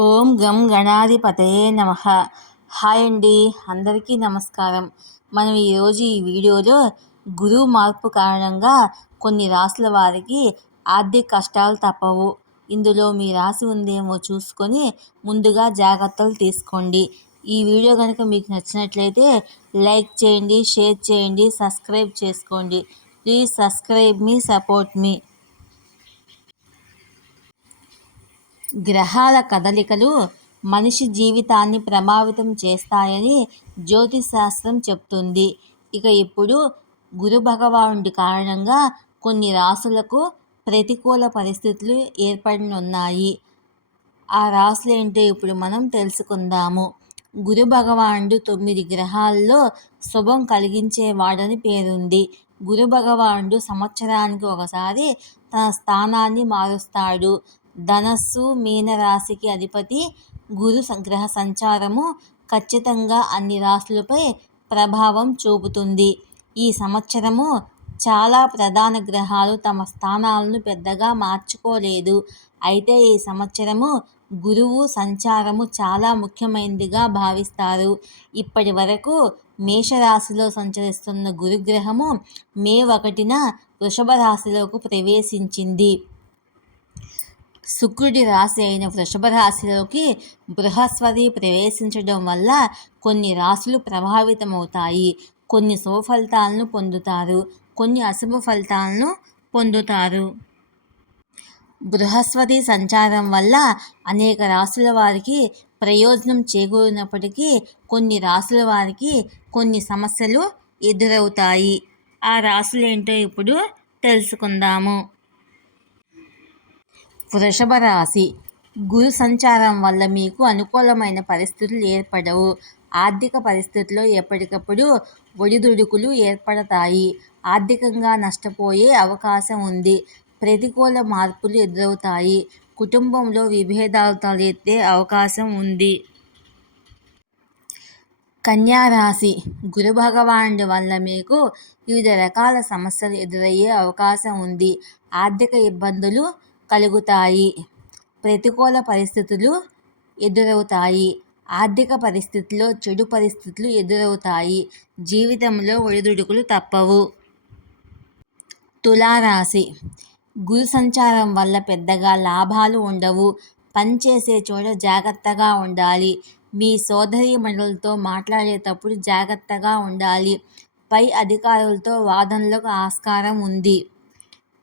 ఓం గం గణాధిపతయే నమ. హాయ్ అండి అందరికీ నమస్కారం. మనం ఈరోజు ఈ వీడియోలో గురువు మార్పు కారణంగా కొన్ని రాసుల వారికి ఆర్థిక కష్టాలు తప్పవు. ఇందులో మీ రాసి ఉందేమో చూసుకొని ముందుగా జాగ్రత్తలు తీసుకోండి. ఈ వీడియో కనుక మీకు నచ్చినట్లయితే లైక్ చేయండి షేర్ చేయండి సబ్స్క్రైబ్ చేసుకోండి. ప్లీజ్ సబ్స్క్రైబ్ మీ సపోర్ట్ మీ. గ్రహాల కదలికలు మనిషి జీవితాన్ని ప్రభావితం చేస్తాయని జ్యోతిశాస్త్రం చెప్తుంది. ఇక ఇప్పుడు గురు భగవానుడి కారణంగా కొన్ని రాసులకు ప్రతికూల పరిస్థితులు ఏర్పడనున్నాయి. ఆ రాసులు ఏంటో ఇప్పుడు మనం తెలుసుకుందాము. గురు భగవానుడు తొమ్మిది గ్రహాల్లో శుభం కలిగించేవాడని పేరుంది. గురు భగవానుడు సంవత్సరానికి ఒకసారి తన స్థానాన్ని మారుస్తాడు. ధనస్సు మీనరాశికి అధిపతి గురు గ్రహ సంచారము ఖచ్చితంగా అన్ని రాశులపై ప్రభావం చూపుతుంది. ఈ సంవత్సరము చాలా ప్రధాన గ్రహాలు తమ స్థానాలను పెద్దగా మార్చుకోలేదు. అయితే ఈ సంవత్సరము గురువు సంచారము చాలా ముఖ్యమైనదిగా భావిస్తారు. ఇప్పటి వరకు మేషరాశిలో సంచరిస్తున్న గురుగ్రహము మే ఒకటిన వృషభ రాశిలోకి ప్రవేశించింది. శుక్రుడి రాశి అయిన వృషభ రాశిలోకి బృహస్పతి ప్రవేశించడం వల్ల కొన్ని రాశులు ప్రభావితమవుతాయి. కొన్ని శుభ ఫలితాలను పొందుతారు. కొన్ని అశుభ ఫలితాలను పొందుతారు. బృహస్పతి సంచారం వల్ల అనేక రాశుల వారికి ప్రయోజనం చేకూరినప్పటికీ కొన్ని రాశుల వారికి కొన్ని సమస్యలు ఎదురవుతాయి. ఆ రాశులు ఏంటో ఇప్పుడు తెలుసుకుందాము. వృషభ రాశి. గురు సంచారం వల్ల మీకు అనుకూలమైన పరిస్థితులు ఏర్పడవు. ఆర్థిక పరిస్థితుల్లో ఎప్పటికప్పుడు ఒడిదుడుకులు ఏర్పడతాయి. ఆర్థికంగా నష్టపోయే అవకాశం ఉంది. ప్రతికూల మార్పులు ఎదురవుతాయి. కుటుంబంలో విభేదాలు తలెత్తే అవకాశం ఉంది. కన్యారాశి గురు భగవానుడి వల్ల మీకు వివిధ రకాల సమస్యలు ఎదురయ్యే అవకాశం ఉంది. ఆర్థిక ఇబ్బందులు కలుగుతాయి. ప్రతికూల పరిస్థితులు ఎదురవుతాయి. ఆర్థిక పరిస్థితుల్లో చెడు పరిస్థితులు ఎదురవుతాయి. జీవితంలో ఒడిదుడుకులు తప్పవు. తులారాశి. గురు సంచారం వల్ల పెద్దగా లాభాలు ఉండవు. పనిచేసే చోట జాగ్రత్తగా ఉండాలి. మీ సోదరి మండలతో మాట్లాడేటప్పుడు జాగ్రత్తగా ఉండాలి. పై అధికారులతో వాదనలకు ఆస్కారం ఉంది.